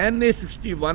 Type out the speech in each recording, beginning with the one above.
NA61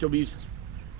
24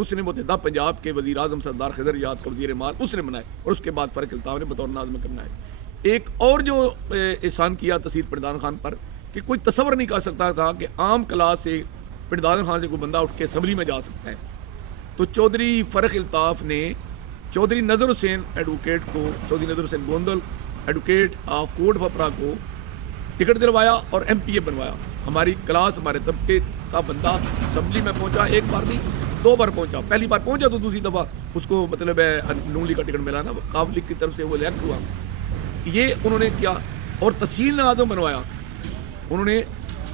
اس نے متحدہ پنجاب کے وزیر اعظم سردار خضر یاد کا وزیر مال اس نے بنائے، اور اس کے بعد فرق الطاف نے بطور ناظم کرنا ہے۔ ایک اور جو احسان کیا تصیر پنڈان خان پر کہ کوئی تصور نہیں کر سکتا تھا کہ عام کلاس سے پنڈان خان سے کوئی بندہ اٹھ کے اسمبلی میں جا سکتا ہے، تو چودھری فرق الطاف نے چودھری نظر حسین ایڈوکیٹ کو، چودھری نظر حسین گوندل ایڈوکیٹ آف کوٹ بھپرا کو ٹکٹ دلوایا اور ایم پی اے بنوایا۔ ہماری کلاس، ہمارے طبقے کا بندہ اسمبلی میں پہنچا، ایک بار نہیں 2 بار پہنچا۔ پہلی بار پہنچا تو دوسری دفعہ اس کو مطلب ہے نون لیگ کا ٹکٹ ملا نا، قاف لیگ کی طرف سے وہ الیکٹ ہوا۔ یہ انہوں نے کیا، اور تحصیل ناظم بنوایا انہوں نے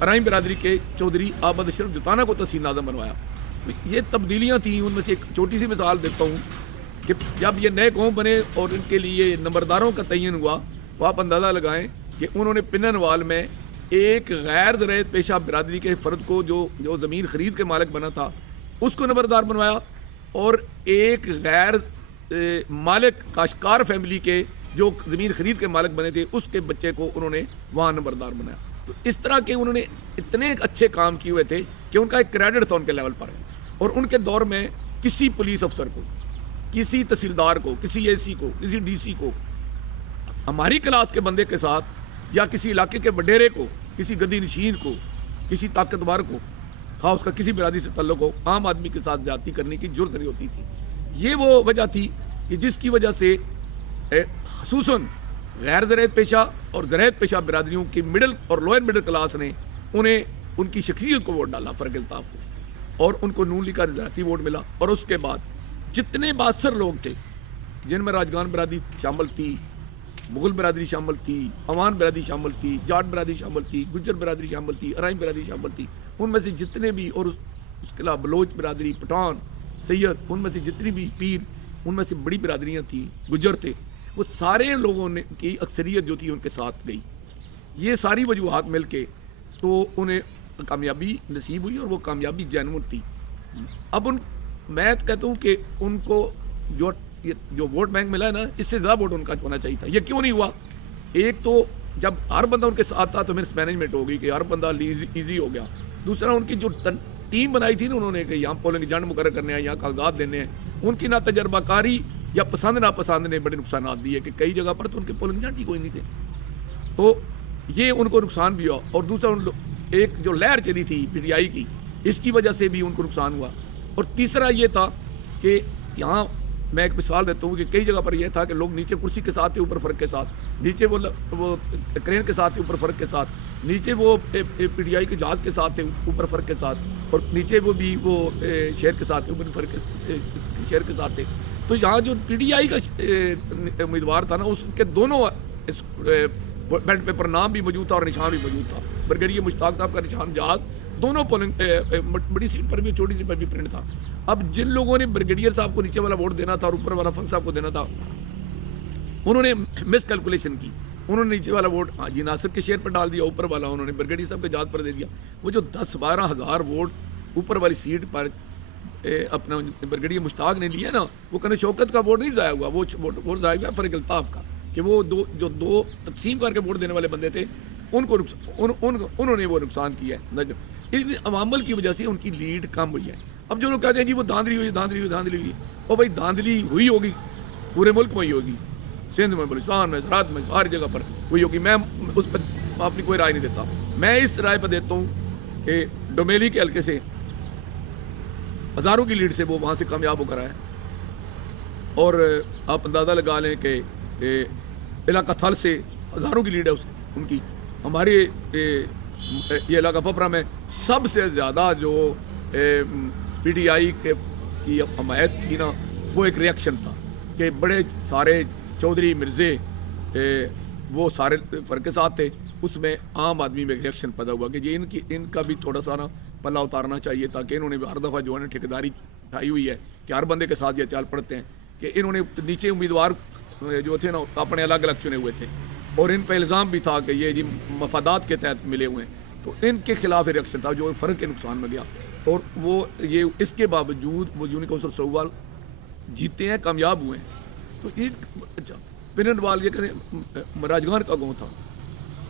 ارائم برادری کے چودھری آباد اشرف جتانا کو تحصیل ناظم بنوایا۔ یہ تبدیلیاں تھیں، ان میں سے ایک چھوٹی سی مثال دیتا ہوں کہ جب یہ نئے قوم بنے اور ان کے لیے نمبرداروں کا تعین ہوا تو آپ اندازہ لگائیں کہ انہوں نے پننوال میں ایک غیر زرعیت پیشہ برادری کے فرد کو جو زمین خرید کے مالک بنا تھا اس کو نمبردار بنوایا، اور ایک غیر مالک کاشتکار فیملی کے جو زمین خرید کے مالک بنے تھے اس کے بچے کو انہوں نے وہاں نمبردار بنایا۔ تو اس طرح کے انہوں نے اتنے اچھے کام کیے ہوئے تھے کہ ان کا ایک کریڈٹ تھا ان کے لیول پر، اور ان کے دور میں کسی پولیس افسر کو، کسی تحصیلدار کو، کسی اے سی کو، کسی ڈی سی کو ہماری کلاس کے بندے کے ساتھ یا کسی علاقے کے وڈیرے کو، کسی گدی نشین کو، کسی طاقتور کو، خواہ اس کا کسی برادری سے تعلق ہو، عام آدمی کے ساتھ زیادتی کرنے کی جرت نہیں ہوتی تھی۔ یہ وہ وجہ تھی کہ جس کی وجہ سے خصوصاً غیر زرعیت پیشہ اور زرعیت پیشہ برادریوں کی مڈل اور لوئر مڈل کلاس نے انہیں ان کی شخصیت کو ووٹ ڈالا، فرق الطاف کو، اور ان کو نون لیگ کا ذاتی ووٹ ملا۔ اور اس کے بعد جتنے باثر لوگ تھے جن میں راجگان برادری شامل تھی، مغل برادری شامل تھی، عوان برادری شامل تھی، جاٹ برادری شامل تھی، گجر برادری شامل تھی، ارائم برادری شامل تھی، ان میں سے جتنے بھی، اور اس کے علاوہ بلوچ برادری، پٹھان، سید، ان میں سے جتنی بھی پیر، ان میں سے بڑی برادریاں تھیں، گجر تھے، وہ سارے لوگوں نے کی اکثریت جو تھی ان کے ساتھ گئی۔ یہ ساری وجوہات مل کے تو انہیں کامیابی نصیب ہوئی، اور وہ کامیابی جینون تھی۔ اب میں کہتا ہوں کہ ان کو جو ووٹ بینک ملا ہے نا، اس سے زیادہ ووٹ ان کا ہونا چاہیے تھا۔ یہ کیوں نہیں ہوا؟ ایک تو جب ہر بندہ ان کے ساتھ تھا تو مس مینجمنٹ ہو گئی کہ ہر بندہ ایزی ہو گیا۔ دوسرا ان کی جو ٹیم بنائی تھی نا انہوں نے کہ یہاں پولنگ ایجنٹ مقرر کرنے ہیں، یہاں کاغذات دینے ہیں، ان کی نہ تجربہ کاری یا پسند ناپسند نے بڑے نقصانات دیے کہ کئی جگہ پر تو ان کے پولنگ ایجنٹ ہی کوئی نہیں تھے، تو یہ ان کو نقصان بھی ہوا۔ اور دوسرا ایک جو لہر چلی تھی پی ٹی آئی کی، اس کی وجہ سے بھی ان کو نقصان ہوا۔ اور تیسرا یہ تھا کہ یہاں میں ایک مثال دیتا ہوں کہ کئی جگہ پر یہ تھا کہ لوگ نیچے کرسی کے ساتھ تھے، اوپر فرق کے ساتھ، نیچے وہ کرین کے ساتھ تھے، اوپر فرق کے ساتھ، نیچے وہ پی ٹی آئی کے جہاز کے ساتھ تھے، اوپر فرق کے ساتھ، اور نیچے وہ بھی وہ شہر کے ساتھ تھے، اوپر فرق شہر کے ساتھ تھے۔ تو یہاں جو پی ٹی آئی کا امیدوار تھا نا، اس کے دونوں بیلٹ پیپر نام بھی موجود تھا اور نشان بھی موجود تھا، برگیڈیئر مشتاق صاحب کا نشان جہاز، دونوں پولنگ بڑی سیٹ پر بھی چھوٹی سی پر بھی پرنٹ تھا۔ اب جن لوگوں نے برگیڈیئر صاحب کو نیچے والا ووٹ دینا تھا اور اوپر والا فنگ صاحب کو دینا تھا، انہوں نے مس کیلکولیشن کی، انہوں نے نیچے والا ووٹ حاجی ناصر کے شیئر پر ڈال دیا، اوپر والا انہوں نے برگیڈیئر صاحب کے جہاز پر دے دیا۔ وہ جو 10-12 ہزار ووٹ اوپر والی سیٹ پر اپنا برگیڈیئر مشتاق نے لیا نا، وہ کہنا شوکت کا ووٹ نہیں ضائع ہوا، وہ ووٹ ضائع ہوا فرق الطاف کا، کہ وہ دو تقسیم کر کے ووٹ دینے والے بندے تھے، انہوں نے وہ نقصان کیا ہے۔ اس عوامل کی وجہ سے ان کی لیڈ کم ہوئی ہے۔ اب جو لوگ کہتے ہیں جی وہ دھاندلی ہوئی، اور بھائی دھاندلی ہوئی ہوگی، پورے ملک میں ہی ہوگی، سندھ میں، بلوچستان میں، زراعت میں، ہر جگہ پر ہوئی ہوگی۔ میں اس پر اپنی کوئی رائے نہیں دیتا، میں اس رائے پر دیتا ہوں کہ ڈومیلی کے حلقے سے ہزاروں کی لیڈ سے وہ وہاں سے کامیاب ہو کر آئے، اور آپ اندازہ لگا لیں کہ علاقہ تھل سے ہزاروں کی لیڈ ہے ان کی۔ ہمارے یہ علاقہ پپرا میں سب سے زیادہ جو پی ٹی آئی کی حمایت تھی نا، وہ ایک ریئیکشن تھا کہ بڑے سارے چودھری مرزے وہ سارے فرق کے ساتھ تھے، اس میں عام آدمی میں ایک ریئیکشن پیدا ہوا کہ یہ ان کا بھی تھوڑا سا نا پلہ اتارنا چاہیے، تاکہ انہوں نے ہر دفعہ جو ہے نا ٹھیکیداری اٹھائی ہوئی ہے کہ ہر بندے کے ساتھ یہ چال پڑتے ہیں کہ انہوں نے نیچے امیدوار جو تھے نا اپنے الگ الگ چنے ہوئے تھے، اور ان پہ الزام بھی تھا کہ یہ جی مفادات کے تحت ملے ہوئے ہیں، تو ان کے خلاف ریئیکشن تھا جو فرق کے نقصان میں گیا۔ اور وہ یہ اس کے باوجود وہ یونی کونسل سوال جیتے ہیں، کامیاب ہوئے ہیں۔ تو اچھا پننوال یہ کہنے راجگان کا گاؤں تھا،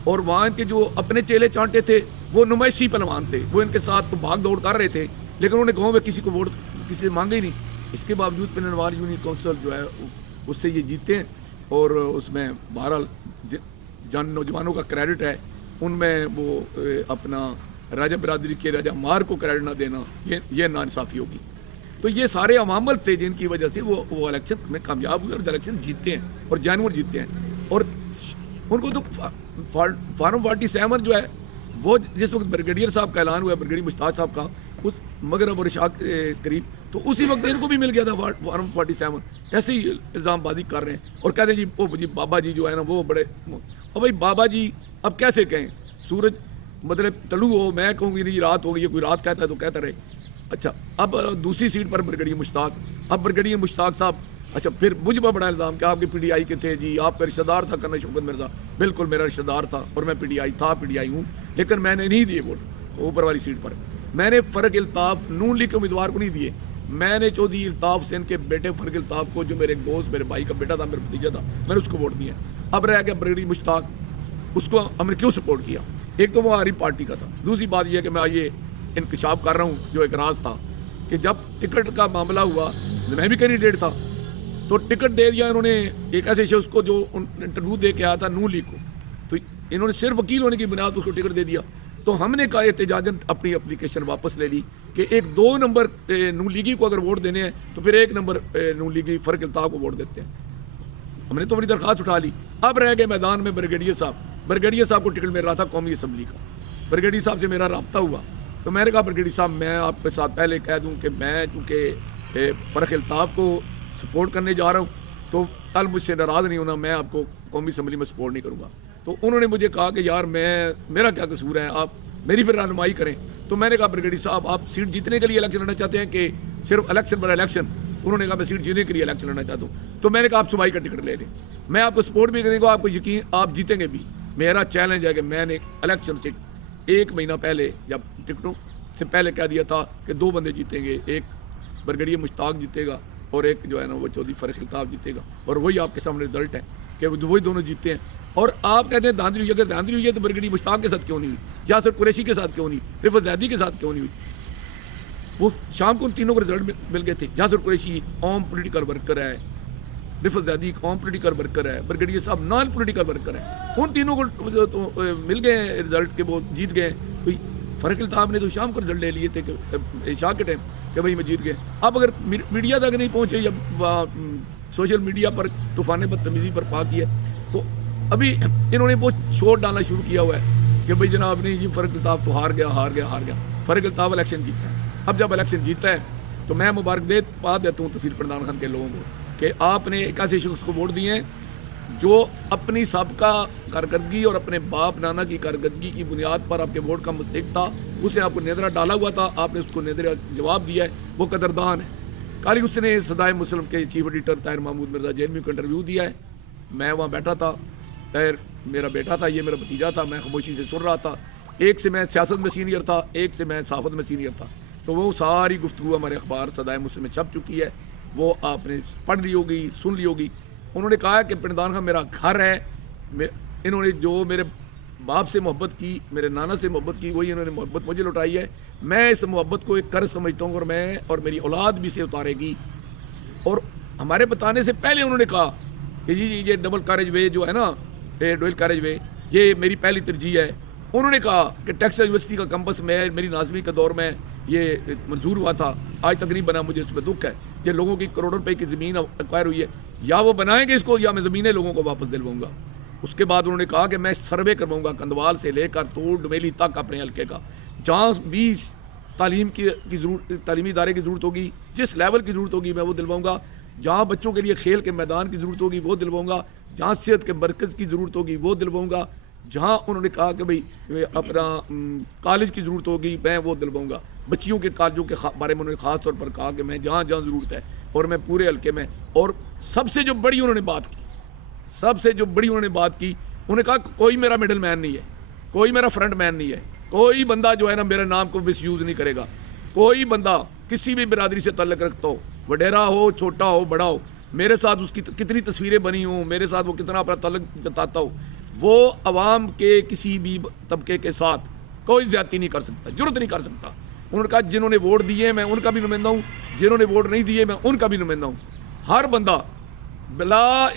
اور وہاں کے جو اپنے چیلے چانٹے تھے وہ نمائشی پہلوان تھے، وہ ان کے ساتھ تو بھاگ دوڑ کر رہے تھے، لیکن انہوں نے گاؤں میں کسی کو ووٹ کسی سے مانگا ہی نہیں. اس کے باوجود پننوار یونین کونسل جو ہے اس سے یہ جیتے ہیں, اور اس میں بہرحال جان نوجوانوں کا کریڈٹ ہے, ان میں وہ اپنا راجہ برادری کے راجہ مار کو کریڈٹ نہ دینا یہ ناانصافی ہوگی. تو یہ سارے عوامل تھے جن کی وجہ سے وہ الیکشن میں کامیاب ہوئے اور الیکشن جیتے ہیں اور جانور جیتے ہیں. اور ان کو تو فارم 47 جو ہے وہ جس وقت بریگیڈیئر صاحب کا اعلان ہوا ہے, بریگیڈیئر مشتاق صاحب کا, اس مغرب اور عشاء کے قریب, تو اسی وقت ان کو بھی مل گیا تھا فارم 47. ایسے ہی الزام بازی کر رہے ہیں اور کہتے ہیں جی وہ جی بابا جی جو ہے نا وہ بڑے, اور بھائی بابا جی اب کیسے کہیں, سورج مطلب طلوع ہو, میں کہوں گی نہیں رات ہوگی, کوئی رات کہتا ہے تو کہتا رہے. اچھا اب دوسری سیٹ پر بریگیڈیئر مشتاق, اب بریگیڈیئر مشتاق صاحب, اچھا پھر مجھ پر بڑا الزام کہ آپ کے پی ڈی آئی کے تھے جی, آپ کا رشتہ دار تھا کرنا شوکت مرزا. بالکل میرا رشتہ دار تھا اور میں پی ڈی آئی تھا, پی ڈی آئی ہوں, لیکن میں نے نہیں دیے ووٹ اوپر والی سیٹ پر. میں نے فرق الطاف نون لیگ کے امیدوار کو نہیں دیے, میں نے چودھری الطاف حسین کے بیٹے فرق الطاف کو, جو میرے ایک دوست میرے بھائی کا بیٹا تھا, میرا بھتیجا تھا, میں نے اس کو ووٹ دیا. اب رہ گیا بریگیڈیئر مشتاق, اس کو ہم نے کیوں سپورٹ کیا؟ ایک تو وہ ہماری پارٹی کا تھا, دوسری بات یہ ہے کہ میں یہ انکشاف کر رہا ہوں جو ایک راز تھا کہ جب ٹکٹ کا معاملہ ہوا, میں بھی کینڈیڈیٹ تھا, تو ٹکٹ دے دیا انہوں نے ایک ایسے شخص کو جو انٹرویو دے کے آیا تھا نون لیگ کو, تو انہوں نے صرف وکیل ہونے کی بنیاد اس کو ٹکٹ دے دیا. تو ہم نے کہا احتجاجاً اپنی اپلیکیشن واپس لے لی کہ ایک 2 نمبر نون لیگی کو اگر ووٹ دینے ہیں تو پھر 1 نمبر نون لیگی فرق الطاف کو ووٹ دیتے ہیں. ہم نے تو اپنی درخواست اٹھا لی. اب رہ گئے میدان میں بریگیڈیئر صاحب کو ٹکٹ مل رہا تھا قومی اسمبلی کا. بریگیڈیئر صاحب سے میرا رابطہ ہوا تو میں نے کہا بریگیڈیئر صاحب میں آپ کے ساتھ پہلے کہہ دوں کہ میں چونکہ فرق الطاف کو سپورٹ کرنے جا رہا ہوں تو کل مجھ سے ناراض نہیں ہونا, میں آپ کو قومی اسمبلی میں سپورٹ نہیں کروں گا. تو انہوں نے مجھے کہا کہ یار میرا کیا قصور ہے, آپ میری پھر رہنمائی کریں. تو میں نے کہا بریگیڈیئر صاحب آپ سیٹ جیتنے کے لیے الیکشن لڑنا چاہتے ہیں کہ صرف الیکشن پر الیکشن؟ انہوں نے کہا میں سیٹ جیتنے کے لیے الیکشن لڑنا چاہتا ہوں. تو میں نے کہا آپ صوبائی کا ٹکٹ لے لیں, میں آپ کو سپورٹ بھی کریں گا, آپ کو یقین آپ جیتیں گے بھی. میرا چیلنج ہے کہ میں نے الیکشن سے 1 مہینہ پہلے جب ٹکٹوں سے پہلے کہہ دیا تھا کہ 2 بندے جیتیں گے, ایک بریگیڈیئر مشتاق جیتے گا اور ایک جو ہے نا وہ چودھری فرق الطاف جیتے گا, اور وہی آپ کے سامنے رزلٹ ہے کہ وہی دونوں جیتے ہیں. اور آپ کہتے ہیں دھاندلی ہوئی, اگر دھاندلی ہوئی ہے تو بریگیڈیئر مشتاق کے ساتھ کیوں نہیں ہوئی, یاسر قریشی کے ساتھ کیوں نہیں, رفعت زیدی کے ساتھ کیوں نہیں ہوئی؟ وہ شام کو ان تینوں کو رزلٹ مل گئے تھے. یاسر قریشی عام پولیٹیکل ورکر ہے, رفعت زیدی عام پولیٹیکل ورکر ہے, بریگیڈیئر صاحب نان پولیٹیکل ورکر ہے. ان تینوں کو مل گئے رزلٹ کہ وہ جیت گئے. کوئی فرق الطاف نے تو شام کو رزلٹ لے لیے تھے کہ عشاء کے ٹائم کہ بھائی میں جیت گئے. اب اگر میڈیا تک نہیں پہنچے یا سوشل میڈیا پر طوفان بدتمیزی پر پا کیا, تو ابھی انہوں نے بہت شور ڈالنا شروع کیا ہوا ہے کہ بھائی جناب نے یہ فرق الطاف تو ہار گیا. فرق الطاف الیکشن جیتا ہے. اب جب الیکشن جیتا ہے تو میں مبارک پا دیتا ہوں تحصیل پردھان خان کے لوگوں کو کہ آپ نے ایک ایسے شخص کو ووٹ دیے ہیں جو اپنی سابقہ کارکردگی اور اپنے باپ نانا کی کارکردگی کی بنیاد پر آپ کے ووٹ کا مستحق تھا, اسے آپ کو نیدرا ڈالا ہوا تھا, آپ نے اس کو نیدرا جواب دیا ہے, وہ قدردان ہے. کل اس نے صدائے مسلم کے chief editor Tahir Mahmood Mirza jail کو انٹرویو دیا ہے, میں وہاں بیٹھا تھا, طاہر میرا بیٹا تھا, یہ میرا بھتیجا تھا, میں خاموشی سے سن رہا تھا. ایک سے میں سیاست میں سینئر تھا, ایک سے میں صحافت میں سینئر تھا. تو وہ ساری گفتگو ہمارے اخبار صدائے مسلم میں چھپ چکی ہے, وہ آپ نے پڑھ لی ہوگی, سن لی ہوگی. انہوں نے کہا کہ پردھان خان میرا گھر ہے, انہوں نے جو میرے باپ سے محبت کی, میرے نانا سے محبت کی, وہی انہوں نے محبت مجھے لوٹائی ہے. میں اس محبت کو ایک قرض سمجھتا ہوں اور میں اور میری اولاد بھی اسے اتارے گی. اور ہمارے بتانے سے پہلے انہوں نے کہا کہ جی یہ ڈبل کیریج وے جو ہے نا, ڈوئل کیریج وے, یہ میری پہلی ترجیح ہے. انہوں نے کہا کہ ٹیکساس یونیورسٹی کا کیمپس میں میری ناظمی کے دور میں یہ منظور ہوا تھا, آج تک نہیں بنا, مجھے اس پہ دکھ ہے. یہ لوگوں کی کروڑوں روپے کی زمین ایکوائر ہوئی ہے, یا وہ بنائیں گے اس کو یا میں زمینیں لوگوں کو واپس دلواؤں گا. اس کے بعد انہوں نے کہا کہ میں سروے کرواؤں گا کندوال سے لے کر توڑ ڈمیلی تک اپنے حلقے کا, جہاں 20 تعلیم کی ضرورت, تعلیمی ادارے کی ضرورت ہوگی, جس لیول کی ضرورت ہوگی میں وہ دلواؤں گا. جہاں بچوں کے لیے کھیل کے میدان کی ضرورت ہوگی وہ دلواؤں گا, جہاں صحت کے مرکز کی ضرورت ہوگی وہ دلواؤں گا, جہاں انہوں نے کہا کہ بھئی اپنا کالج کی ضرورت ہوگی میں وہ دلواؤں گا. بچیوں کے کالجوں کے بارے میں انہوں نے خاص طور پر کہا کہ میں جہاں جہاں ضرورت ہے اور میں پورے حلقے میں. اور سب سے جو بڑی انہوں نے بات کی, انہوں نے کہا کوئی میرا مڈل مین نہیں ہے, کوئی میرا فرنٹ مین نہیں ہے, کوئی بندہ جو ہے نا میرے نام کو مس یوز نہیں کرے گا. کوئی بندہ کسی بھی برادری سے تعلق رکھتا ہو, وڈیرا ہو, چھوٹا ہو, بڑا ہو, میرے ساتھ اس کی کتنی تصویریں بنی ہوں, میرے ساتھ وہ کتنا اپنا تعلق جتاتا ہو, وہ عوام کے کسی بھی طبقے کے ساتھ کوئی زیادتی نہیں کر سکتا, جرت نہیں کر سکتا. انہوں نے کہا جنہوں نے ووٹ دیے میں ان کا بھی نمائندہ ہوں, جنہوں نے ووٹ نہیں دیے میں ان کا بھی نمائندہ ہوں. ہر بندہ بلا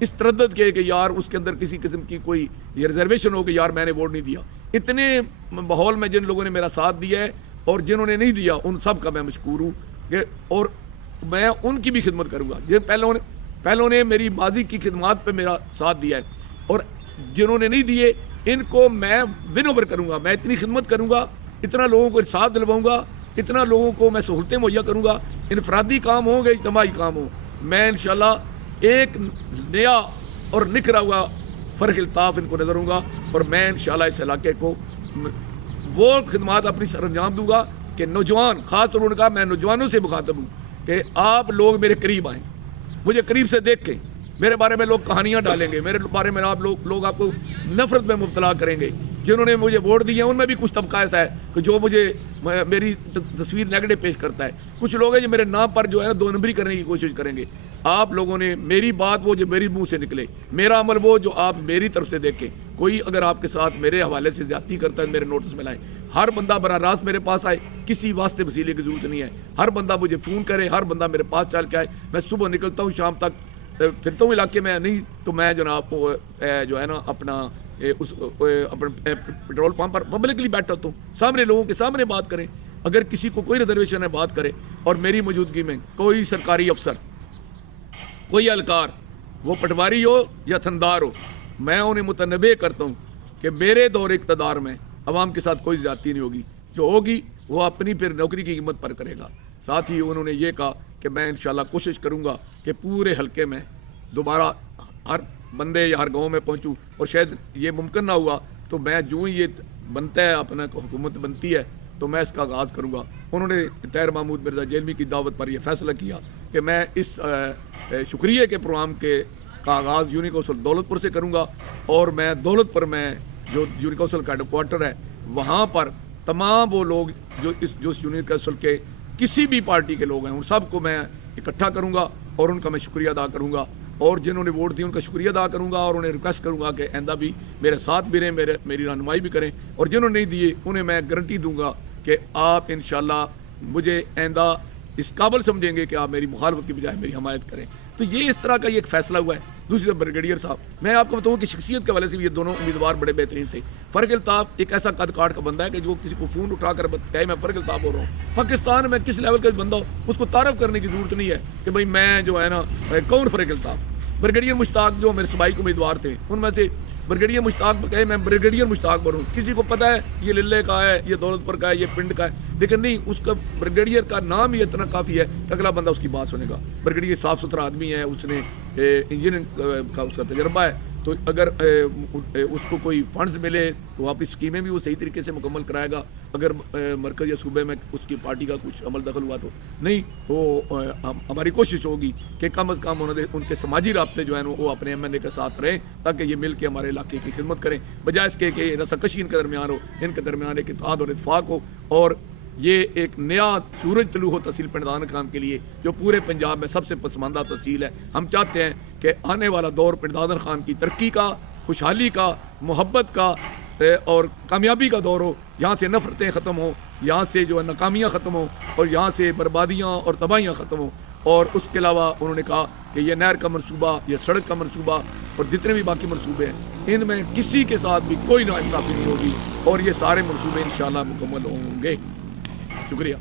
اس تردد کے کہ یار اس کے اندر کسی قسم کی کوئی یہ ریزرویشن ہو کہ یار میں نے ووٹ نہیں دیا. اتنے ماحول میں جن لوگوں نے میرا ساتھ دیا ہے اور جنہوں نے نہیں دیا ان سب کا میں مشکور ہوں کہ اور میں ان کی بھی خدمت کروں گا. پہلوں نے میری ماضی کی خدمات پہ میرا ساتھ دیا ہے اور جنہوں نے نہیں دیے ان کو میں ون اوور کروں گا. میں اتنی خدمت کروں گا, اتنا لوگوں کو ساتھ دلواؤں گا, اتنا لوگوں کو میں سہولتیں مہیا کروں گا. انفرادی کام ہوں گے, اجتماعی کام ہوں, میں انشاءاللہ ایک نیا اور نکھرا ہوا فرق الطاف ان کو نظر ہوں گا. اور میں انشاءاللہ اس علاقے کو وہ خدمات اپنی سر انجام دوں گا کہ نوجوان, خاص طور کا میں نوجوانوں سے مخاطب ہوں کہ آپ لوگ میرے قریب آئیں, مجھے قریب سے دیکھ کے. میرے بارے میں لوگ کہانیاں ڈالیں گے, میرے بارے میں لوگ آپ کو نفرت میں مبتلا کریں گے. جنہوں نے مجھے ووٹ دیے ہیں ان میں بھی کچھ طبقہ ایسا ہے کہ جو مجھے میری تصویر نیگیٹو پیش کرتا ہے. کچھ لوگ ہیں جو میرے نام پر جو ہے دو نمبری کرنے کی کوشش کریں گے. آپ لوگوں نے میری بات وہ جو میری منہ سے نکلے, میرا عمل وہ جو آپ میری طرف سے دیکھیں. کوئی اگر آپ کے ساتھ میرے حوالے سے زیادتی کرتا ہے میرے نوٹس میں لائیں. ہر بندہ براہ راست میرے پاس آئے, کسی واسطے وسیلے کی ضرورت نہیں ہے. ہر بندہ مجھے فون کرے, ہر بندہ میرے پاس چل کے آئے. میں صبح نکلتا ہوں شام تک پھرتا ہوں علاقے میں, نہیں تو میں جناب جو ہے نا اپنا پیٹرول پمپ پر پبلکلی بیٹھا ہوں, سامنے لوگوں کے سامنے بات کریں. اگر کسی کو کوئی ریزرویشن ہے بات کرے, اور میری موجودگی میں کوئی سرکاری افسر, کوئی اہلکار, وہ پٹواری ہو یا تھندار ہو, میں انہیں متنبع کرتا ہوں کہ میرے دور اقتدار میں عوام کے ساتھ کوئی زیادتی نہیں ہوگی. جو ہوگی وہ اپنی پھر نوکری کی قیمت پر کرے گا. ساتھ ہی انہوں نے یہ کہا کہ میں انشاءاللہ کوشش کروں گا کہ پورے حلقے میں دوبارہ ہر بندے یا ہر گاؤں میں پہنچوں. اور شاید یہ ممکن نہ ہوا تو میں جو ہی یہ بنتا ہے اپنا حکومت بنتی ہے تو میں اس کا آغاز کروں گا. انہوں نے طاہر محمود مرزا جیلمی کی دعوت پر یہ فیصلہ کیا کہ میں اس شکریہ کے پروگرام کا آغاز یونی کونسل دولت پور سے کروں گا. اور میں دولت پر میں جو یونی کونسل کا ہیڈ کوارٹر ہے وہاں پر تمام وہ لوگ جو اس یونی کونسل کے کسی بھی پارٹی کے لوگ ہیں ان سب کو میں اکٹھا کروں گا اور ان کا میں شکریہ ادا کروں گا. اور جنہوں نے ووٹ دی ان کا شکریہ ادا کروں گا اور انہیں ریکویسٹ کروں گا کہ آئندہ بھی میرے ساتھ بھی رہیں, میری رہنمائی بھی کریں. اور جنہوں نے نہیں دیے انہیں میں گارنٹی دوں گا کہ آپ انشاءاللہ مجھے آئندہ اس قابل سمجھیں گے کہ آپ میری مخالفت کی بجائے میری حمایت کریں. تو یہ اس طرح کا یہ ایک فیصلہ ہوا ہے. دوسری طرف بریگیڈیئر صاحب, میں آپ کو بتاؤں کہ شخصیت کے حوالے سے بھی یہ دونوں امیدوار بڑے بہترین تھے. فرق الطاف ایک ایسا قد کاٹ کا بندہ ہے کہ جو کسی کو فون اٹھا کر بتائے میں فرق الطاف ہو رہا ہوں. پاکستان میں کس لیول کا بھی بندہ ہو اس کو تعارف کرنے کی ضرورت نہیں ہے کہ بھائی میں جو ہے نا کون فرق الطاف. بریگیڈیئر مشتاق جو میرے صوبائی کے امیدوار تھے ان میں سے بریگیڈیئر مشتاق کہے میں بریگیڈیئر مشتاق پر ہوں. کسی کو پتہ ہے یہ للے کا ہے, یہ دولت پر کا ہے, یہ پنڈ کا ہے, لیکن نہیں, اس کا بریگیڈیئر کا نام ہی اتنا کافی ہے کہ اگلا بندہ اس کی بات سنے گا. بریگیڈیئر صاف ستھرا آدمی ہے, اس نے انجینئرنگ کا اس کا تجربہ ہے. تو اگر اس کو کوئی فنڈز ملے تو وہ اپنی اسکیمیں بھی وہ صحیح طریقے سے مکمل کرائے گا. اگر مرکز یا صوبے میں اس کی پارٹی کا کچھ عمل دخل ہوا تو نہیں, تو ہماری کوشش ہوگی کہ کم از کم ان کے سماجی رابطے جو ہیں وہ اپنے ایم این اے کے ساتھ رہیں تاکہ یہ مل کے ہمارے علاقے کی خدمت کریں, بجائے اس کے کہ رساکشی ان کے درمیان ہو. ان کے درمیان ایک اتحاد اور اتفاق ہو اور یہ ایک نیا سورج طلوع ہو تحصیل پنڈ خان کے لیے جو پورے پنجاب میں سب سے پسماندہ تحصیل ہے. ہم چاہتے ہیں کہ آنے والا دور پنڈ خان کی ترقی کا, خوشحالی کا, محبت کا اور کامیابی کا دور ہو. یہاں سے نفرتیں ختم ہوں, یہاں سے جو ہے ناکامیاں ختم ہوں اور یہاں سے بربادیاں اور تباہیاں ختم ہوں. اور اس کے علاوہ انہوں نے کہا کہ یہ نہر کا منصوبہ, یہ سڑک کا منصوبہ اور جتنے بھی باقی منصوبے ہیں ان میں کسی کے ساتھ بھی کوئی ناانصافی نہیں ہوگی اور یہ سارے منصوبے انشاءاللہ مکمل ہوں گے. شکریہ.